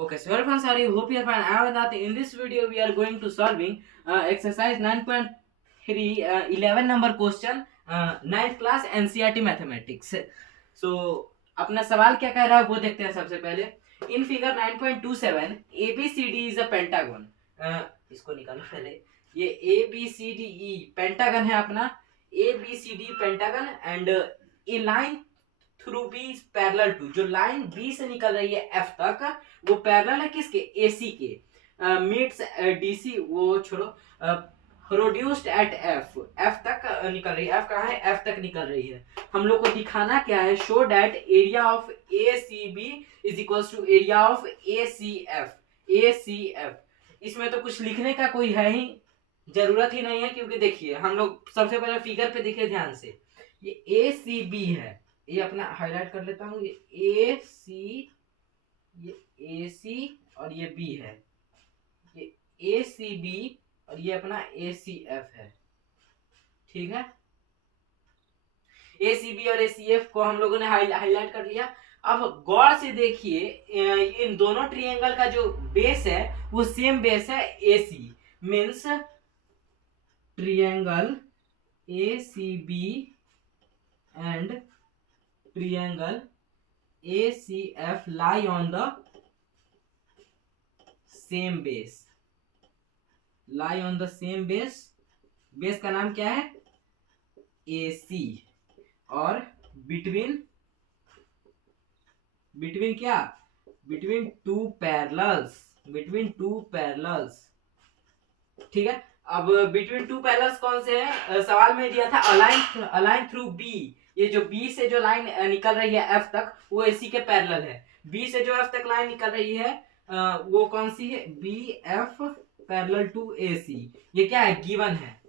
Okay, so welcome, sorry, hope you are fine. I am Nath. In this video, we are going to solving exercise 9.3, 11 number question, 9th class NCERT mathematics. So अपना सवाल क्या कह रहा है वो देखते हैं सबसे पहले. In figure 9.27 ABCD is a pentagon. इसको निकालो पहले. ये ABCDE पेंटागन है अपना. ABCD pentagon and a line through B parallel to, जो लाइन बी से निकल रही है एफ तक, वो पैरेलल है किसके, एसी के. मीट्स डीसी, वो छोड़ो, प्रोड्यूस्ड एट एफ, एफ तक निकल रही है. एफ कहाँ है, एफ तक निकल रही है. हम लोग को दिखाना क्या है, show that area of A C B is equal to area of A C F. A C F, इसमें तो कुछ लिखने का कोई है ही जरूरत ही नहीं है, क्योंकि देखिए हम लोग सबसे पहले फिगर पे देखिए ध्यान से. ये ए सी बी है, ये अपना हाईलाइट कर लेता हूँ. ये ए सी, ये ए सी और ये बी है. ये ए सी बी और ये अपना ए सी एफ है. ठीक है, ए सी बी और ए सी एफ को हम लोगों ने हाईलाइट कर लिया. अब गौर से देखिए, इन दोनों ट्रायंगल का जो बेस है वो सेम बेस है, A C. Means triangle A C B and triangle ACF lie on the same base. lie on the same base. Base का नाम क्या है, AC. और between क्या, between two parallels. ठीक है. अब between two parallels कौन से हैं, सवाल में दिया था अलाइन थ्रू B. ये जो B से जो लाइन निकल रही है F तक, वो AC के पैरेलल है. B से जो F तक लाइन निकल रही है वो कौन सी है, BF पैरेलल टू AC. ये क्या है, गिवन है.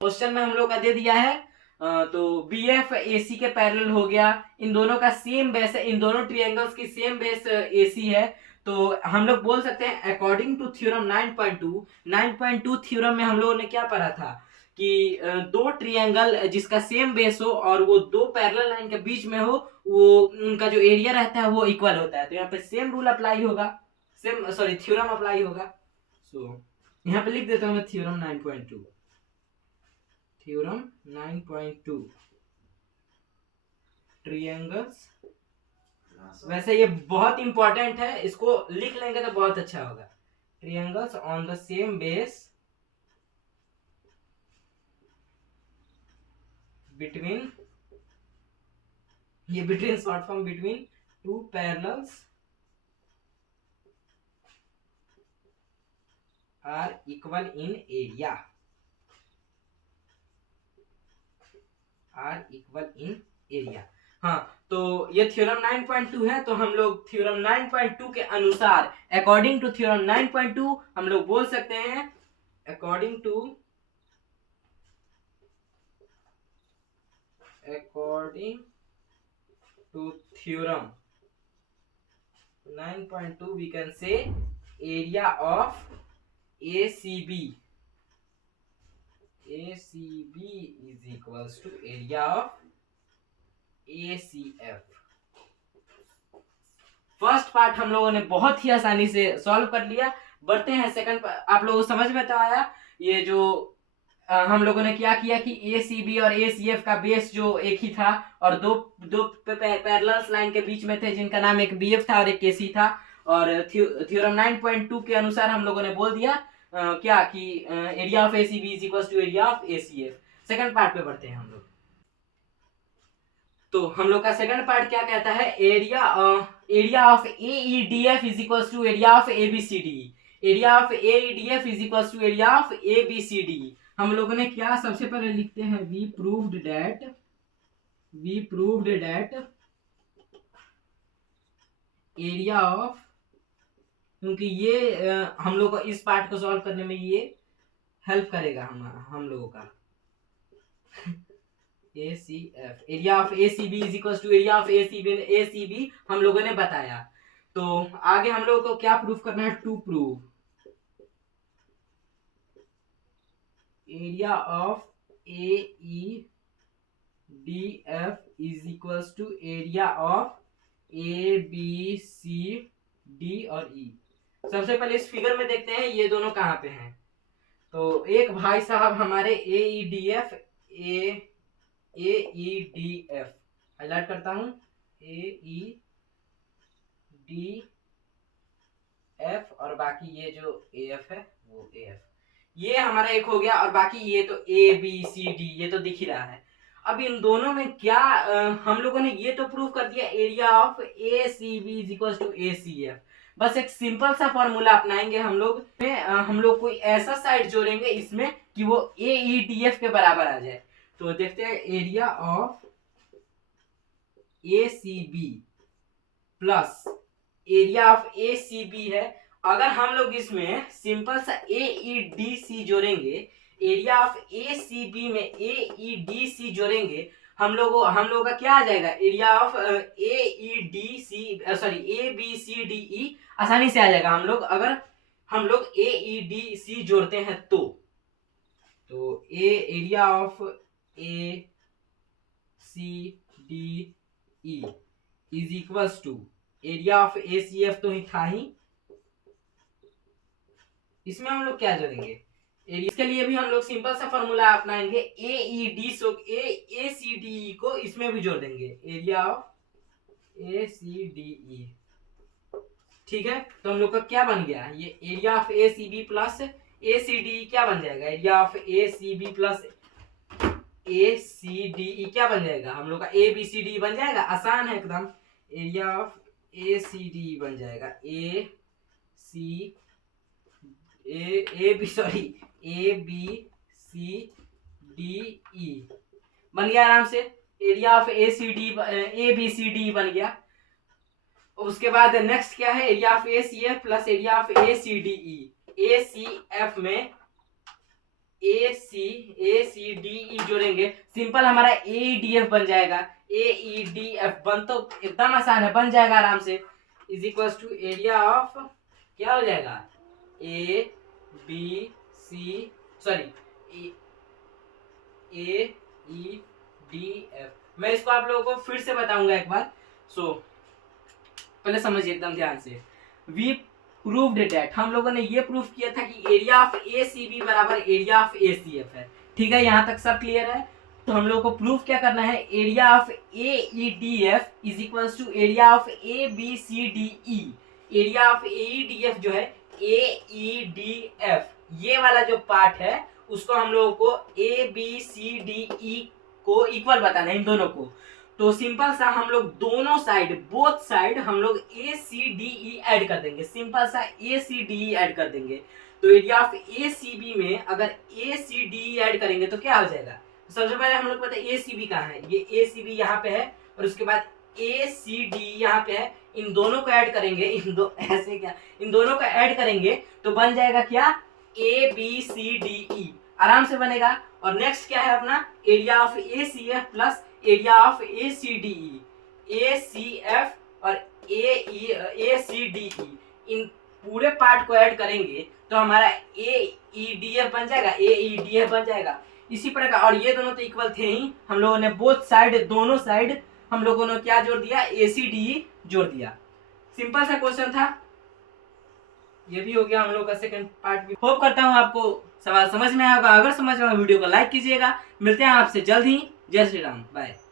क्वेश्चन में हम लोग का दे दिया है. तो BF AC के पैरेलल हो गया. इन दोनों का सेम बेस है, इन दोनों ट्रायंगल्स की सेम बेस AC है. तो हम लोग बोल सकते हैं अकॉर्डिंग टू थ्योरम 9.2 थ्योरम में हम लोगों ने क्या पढ़ा था कि दो ट्रायंगल जिसका सेम बेस हो और वो दो पैरेलल लाइन के बीच में हो, वो उनका जो एरिया रहता है वो इक्वल होता है. तो यहाँ पे सेम रूल अप्लाई होगा, सेम सॉरी थ्योरम अप्लाई होगा. सो यहाँ पे लिख देता हूँ मैं थ्योरम 9.2. Theorem 9.2 triangles. वैसे ये बहुत इंपॉर्टेंट है, इसको लिख लेंगे तो बहुत अच्छा होगा. Triangles on the same base between, ये between short form, between two parallels are equal in area. हाँ, तो ये थ्योरम 9.2 है. तो हम लोग थ्योरम 9.2 के अनुसार, अकॉर्डिंग टू थ्योरम 9.2 हम लोग बोल सकते हैं, according to theorem 9.2 we can say area of ACB is equals to area of ACF. First part हम लोगों ने बहुत ही आसानी से सॉल्व कर लिया. बढ़ते हैं सेकंड. आप लोगों को समझ में तो आया. ये जो हम लोगों ने क्या किया कि ACB और ACF का बेस जो एक ही था और दो पैरेलल्स लाइन के बीच में थे जिनका नाम एक BF था और एक AC था. और थ्योरम 9.2 के अनुसार हम लोगों ने बोल दिया क्या कि area of ACB is equal to area of ACF. Second part पे बढ़ते हैं हम लोग. तो हम लोग का सेकंड पार्ट क्या कहता है, area of AEDF is equal to area of ABCD. Area of AEDF is equal to area of ABCD. हम लोगों ने क्या, सबसे पहले लिखते हैं we proved that area of, क्योंकि ये हम लोग को इस पार्ट को सॉल्व करने में ये हेल्प करेगा हम लोगों का. ACF, area of ACB is equal to area of ACB हम लोगों ने बताया. तो आगे हम लोगों को क्या प्रूफ करना है, to prove area of AEDF is equal to area of ABCD और E. सबसे पहले इस फिगर में देखते हैं ये दोनों कहाँ पे हैं। तो एक भाई साहब हमारे AEDF हाईलाइट करता हूं, AEDF और बाकी ये जो AF है वो AF, ये हमारा एक हो गया। और बाकी ये तो ABCD ये तो दिख ही रहा है। अब इन दोनों में क्या हम लोगों ने ये तो प्रूव कर दिया area of ACB is equal to ACF। बस एक सिंपल सा फॉर्मूला अपनाएंगे हम लोग में, हम लोग कोई ऐसा साइड जोड़ेंगे इसमें कि वो AEDF के बराबर आ जाए। तो देखते हैं area of ACB plus area of ACB है। अगर हम लोग इसमें सिंपल सा AEDC जोड़ेंगे, एरिया ऑफ ACB में AEDC जोड़ेंगे, हम लोगों का क्या आ जाएगा, एरिया ऑफ ABCDE आसानी से आ जाएगा अगर हम लोग AEDC जोड़ते हैं तो area of ACDE is equals to area of ACF तो ही था ही, इसमें हम लोग क्या जोड़ेंगे, इसके लिए भी हम लोग सिंपल सा फॉर्मूला अपनाएंगे, ACDE को इसमें भी जोड़ देंगे, एरिया ऑफ ACDE। ठीक है, तो हम लोग का क्या बन गया, ये area of ACB plus ACDE क्या बन जाएगा, area of ACB plus ACDE क्या बन जाएगा, हम लोग का ABCD बन जाएगा, आसान है एकदम। एरिया ऑफ ACDE बन जाएगा ABCDE बन गया आराम से। एरिया ऑफ ABCD बन गया। उसके बाद नेक्स्ट क्या है, area of ACF plus area of ACDE। ACF में ACDE जोड़ेंगे, सिंपल हमारा AEDF बन जाएगा। AEDF बन तो एकदम आसान है, बन जाएगा आराम से, is equal to area of क्या हो जाएगा, AEDF। मैं इसको आप लोगों को फिर से बताऊंगा एक बार। पहले समझिए एकदम ध्यान से। वी प्रूव्ड दैट, हम लोगों ने ये प्रूव किया था कि एरिया ऑफ ACB बराबर एरिया ऑफ ACF है। ठीक है, यहाँ तक सब क्लियर है। तो हम लोग को प्रूफ क्या करना है, area of AEDF is equal to area of ABCDE। Area of AEDF जो है AEDF, ये वाला जो पार्ट है उसको हम लोगों को ABCDE को इक्वल बताना है, इन दोनों को। तो सिंपल सा हम लोग दोनों साइड, बोथ साइड हम लोग ACDE ऐड कर देंगे, सिंपल सा ACDE ऐड कर देंगे। तो एरिया ऑफ ACB में अगर ACDE ऐड करेंगे तो क्या हो जाएगा, सबसे पहले हम लोग पता है ACB कहाँ है, ये ACB यहाँ पे है और उसके बाद ACDE यहाँ पे है। इन दोनों को ऐड करेंगे, इन दोनों को ऐड करेंगे तो बन जाएगा क्या, ABCDE, आराम से बनेगा। और नेक्स्ट क्या है अपना, area of ACF plus area of ACDE। ACF और ACDE इन पूरे पार्ट को ऐड करेंगे तो हमारा AEDF बन जाएगा, AEDF बन जाएगा इसी प्रकार। और ये दोनों तो इक्वल थे ही, हम लोगों ने बोथ साइड, दोनों साइड हम लोगों ने क्या जोड़ दिया, ACDE जोड़ दिया। सिंपल सा क्वेश्चन था, ये भी हो गया हम लोग का सेकंड पार्ट भी। होप करता हूँ आपको सवाल समझ में आएगा। अगर समझ में आया वीडियो को लाइक कीजिएगा। मिलते हैं आपसे जल्द ही। जय श्री राम, बाय।